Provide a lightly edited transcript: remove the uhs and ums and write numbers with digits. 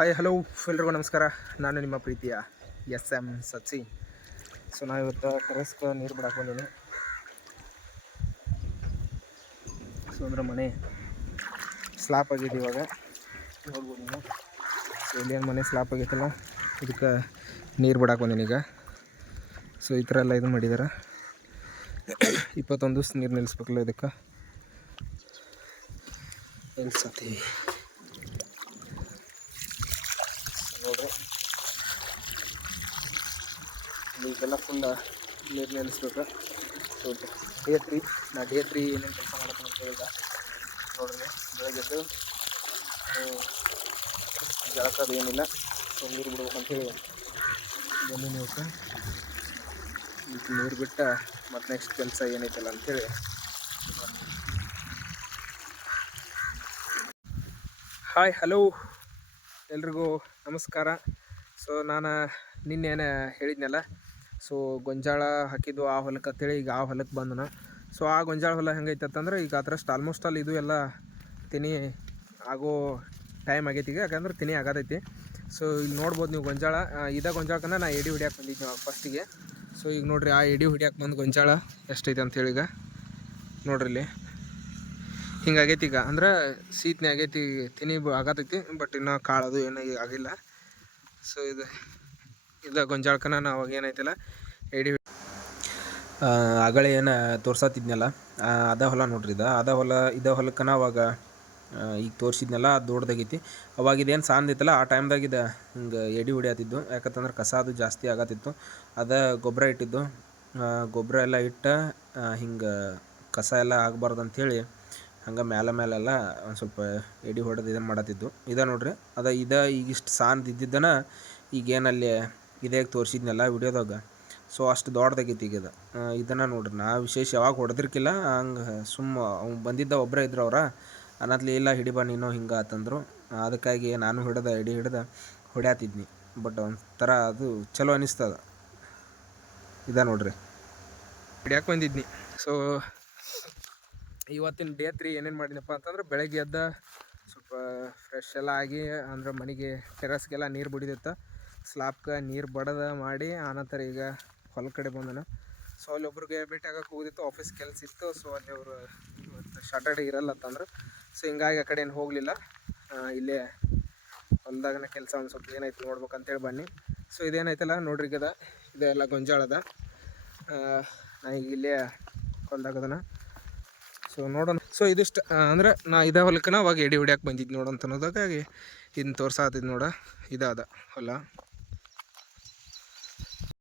Hi hello ಎಲ್ರಿಗೂ ನಮಸ್ಕಾರ. ನಾನು ನಿಮ್ಮ ಪ್ರೀತಿಯ SM ಸಚ್ಚಿ. ಸೊ ನಾವು ಇವತ್ತು ಟೆರೆಸ್ಗೆ ನೀರು ಬಿಡಕ್ಕೆ ಬಂದೀನಿ. ಸೊ ಅಂದ್ರೆ ಮನೆ ಸ್ಲಾಪ್ ಆಗಿದೆ ಇವಾಗ ನೋಡ್ಬೋದು ನೀವು. ಸೊ ಇಲ್ಲಿ ಏನು ಮನೆ ಸ್ಲಾಪ್ ಆಗೈತಲ್ಲ, ಇದಕ್ಕೆ ನೀರು ಬಿಡಕ್ಕೆ ಬಂದೀನಿ ಈಗ. ಸೊ ಈ ಥರ ಎಲ್ಲ ಇದು ಮಾಡಿದ್ದಾರೆ. 21 ದಿವಸ ನೀರು ನಿಲ್ಲಿಸ್ಬೇಕಲ್ಲ ಇದಕ್ಕೆ ನಿಲ್ಸತ್ತೀವಿ ನೋಡ್ರಿ. ಇದೆಲ್ಲ ಫುಲ್ ನೀರು ನಿಲ್ಲಿಸ್ಬೇಕು. ಸೊ ಡೇ 3 ಏನೇನು ಕೆಲಸ ಮಾಡಕ್ಕೆ ಅಂತ ಹೇಳಿದ ನೋಡ್ರಿ. ಬೆಳಗ್ಗೆದ್ದು ಜಳಕದು ಏನಿಲ್ಲ, ಸೊ ನೀರು ಬಿಡ್ಬೇಕಂತೇಳಿ ಬಂದೀನಿ ಇವತ್ತು. ಈಗ ನೀರು ಬಿಟ್ಟು ಮತ್ತು ನೆಕ್ಸ್ಟ್ ಕೆಲಸ ಏನೈತಲ್ಲ ಅಂಥೇಳಿ. ಹಾಯ್ ಹಲೋ ಎಲ್ರಿಗೂ ನಮಸ್ಕಾರ. ಸೊ ನಾನು ನಿನ್ನೇನು ಹೇಳಿದ್ನಲ್ಲ, ಸೊ ಗೊಂಜಾಳ ಹಾಕಿದ್ದು ಆ ಹೊಲಕ್ಕೆ ಅಂತೇಳಿ ಈಗ ಆ ಹೊಲಕ್ಕೆ ಬಂದನ. ಸೊ ಆ ಗೊಂಜಾಳ ಹೊಲ ಹೆಂಗೈತೆ ಅಂತಂದ್ರೆ ಈಗ ಅದರಷ್ಟು ಆಲ್ಮೋಸ್ಟ್ ಅಲ್ಲಿ ಇದು ಎಲ್ಲ ತಿನಿ ಆಗೋ ಟೈಮ್ ಆಗೈತಿ ಈಗ, ಯಾಕಂದ್ರೆ ತಿನಿ ಆಗತೈತಿ. ಸೊ ಇಲ್ಲಿ ನೋಡ್ಬೋದು ನೀವು ಗೊಂಜಾಳ, ಗೊಂಜಾಳಕ್ಕನ್ನ ನಾ ಎಡಿ ಹೊಡ್ಯಾಕೆ ಬಂದಿದ್ದೆ ಫಸ್ಟಿಗೆ. ಸೊ ಈಗ ನೋಡಿರಿ, ಆ ಎಡಿ ಹೊಡ್ಯಾಕೆ ಬಂದು ಗೊಂಜಾಳ ಎಷ್ಟೈತೆ ಅಂಥೇಳಿ ಈಗ ನೋಡ್ರಿ. ಇಲ್ಲಿ ಹಿಂಗಾಗೈತಿ ಈಗ, ಅಂದ್ರೆ ಸೀತ್ನೆ ಆಗೈತಿ, ತಿನಿ ಆಗತೈತಿ, ಬಟ್ ಇನ್ನೂ ಕಾಳದು ಏನೂ ಆಗಿಲ್ಲ. ಸೊ ಇದು ಗೊಂಜಾಳಕ್ಕನ ನಾವು ಅವಾಗ ಏನೈತಿಲ್ಲ ಎಡಿ ಆಗಳೇ ಏನು ತೋರ್ಸತ್ತಿದ್ನಲ್ಲ, ಅದ ಹೊಲ ನೋಡ್ರಿ. ಇದ ಹೊಲಕ್ಕನ ಅವಾಗ ಈಗ ತೋರಿಸಿದ್ನಲ್ಲ, ಅದು ದೊಡ್ಡದಾಗೈತಿ. ಅವಾಗ ಇದೇನು ಸಾಂದಿತ್ತಲ್ಲ, ಆ ಟೈಮ್ದಾಗ ಇದು ಹಿಂಗೆ ಎಡಿ ಹೊಡಿಯತ್ತಿದ್ದು. ಯಾಕಂತಂದ್ರೆ ಕಸ ಅದು ಜಾಸ್ತಿ ಆಗತ್ತಿತ್ತು. ಅದ ಗೊಬ್ಬರ ಇಟ್ಟಿದ್ದು, ಗೊಬ್ಬರ ಎಲ್ಲ ಇಟ್ಟು ಹಿಂಗೆ ಕಸ ಎಲ್ಲ ಆಗಬಾರ್ದು ಅಂಥೇಳಿ ಹಂಗೆ ಮೇಲೆಲ್ಲ ಒಂದು ಸ್ವಲ್ಪ ಎಡಿ ಹೊಡೆದು ಇದನ್ನು ಮಾಡತ್ತಿದ್ದು. ನೋಡ್ರಿ, ಈಗಿಷ್ಟು ಸಾಂದ್ ಇದ್ದಿದ್ದನ ಈಗೇನಲ್ಲಿ ಇದೇ ತೋರಿಸಿದ್ನಲ್ಲ ವಿಡಿಯೋದಾಗ. ಸೊ ಅಷ್ಟು ದೊಡ್ಡದಾಗೈತಿ ಈಗ ಇದನ್ನು ನೋಡ್ರಿ. ನಾ ವಿಶೇಷ ಯಾವಾಗ ಹೊಡೆದಿರ್ಕಿಲ್ಲ, ಹಂಗೆ ಅವ್ನು ಬಂದಿದ್ದ ಒಬ್ಬರೇ ಇದ್ರು. ಅವ್ರ ಅನ್ನತ್ಲಿ ಇಲ್ಲ ಹಿಡಿಬಾ ನೀನು ಹಿಂಗೆ ಆತಂದ್ರು. ಅದಕ್ಕಾಗಿ ನಾನು ಎಡಿ ಹಿಡ್ದು ಹೊಡ್ಯಾತಿದ್ನಿ. ಬಟ್ ಒಂಥರ ಅದು ಚಲೋ ಅನ್ನಿಸ್ತದ. ನೋಡ್ರಿ, ಹಿಡ್ಯಾಕೆ ಬಂದಿದ್ನಿ. ಸೊ ಇವತ್ತಿನ ಡೇ 3 ಏನೇನು ಮಾಡಿದಪ್ಪ ಅಂತಂದ್ರೆ, ಬೆಳಗ್ಗೆ ಎದ್ದ ಸ್ವಲ್ಪ ಫ್ರೆಶ್ ಎಲ್ಲ ಆಗಿ, ಅಂದ್ರೆ ಮನೆಗೆ ಟೆರಸ್ಗೆಲ್ಲ ನೀರು ಬಿಡಿದಿತ್ತು. ಸ್ಲಾಬ್ಗೆ ನೀರು ಬಡದ ಮಾಡಿ ಆನಂತರ ಈಗ ಹೊಲ ಕಡೆ ಬಂದನ. ಸೊ ಅಲ್ಲಿ ಒಬ್ರಿಗೆ ಭೇಟಿ ಆಗಕ್ಕೆ ಹೋಗಿತ್ತು, ಆಫೀಸ್ ಕೆಲಸ ಇತ್ತು. ಸೊ ಅಲ್ಲಿ ಅವರು ಇವತ್ತು ಸಾಟರ್ಡೆ ಇರಲ್ಲ ಅಂತಂದ್ರೆ, ಸೊ ಹಿಂಗಾಗಿ ಆ ಕಡೆ ಏನು ಹೋಗಲಿಲ್ಲ. ಇಲ್ಲೇ ಹೊಲ್ದಾಗನ ಕೆಲಸ ಒಂದು ಸ್ವಲ್ಪ ಏನೈತೆ ನೋಡ್ಬೇಕಂತೇಳಿ ಬನ್ನಿ. ಸೊ ಇದೇನೈತಲ್ಲ ನೋಡ್ರಿ, ಇದೆಲ್ಲ ಗೊಂಜಾಳದ. ನಾ ಈಗ ಇಲ್ಲೇ ಹೊಲ್ದಾಗದನ. ಸೊ ನೋಡೋಣ. ಸೊ ಇದಿಷ್ಟು ಅಂದ್ರೆ ನಾ ಹೊಲಕ್ಕನ ಅವಾಗ ಎಡಿ ಹೊಡ್ಯಾಕೆ ಬಂದಿದ್ದು ನೋಡೋಂತ ಅನ್ನೋದಾಗಿ ಇದನ್ನ ತೋರ್ಸಾತಿದ್ದು ನೋಡ. ಇದಾದ ಹೊಲ.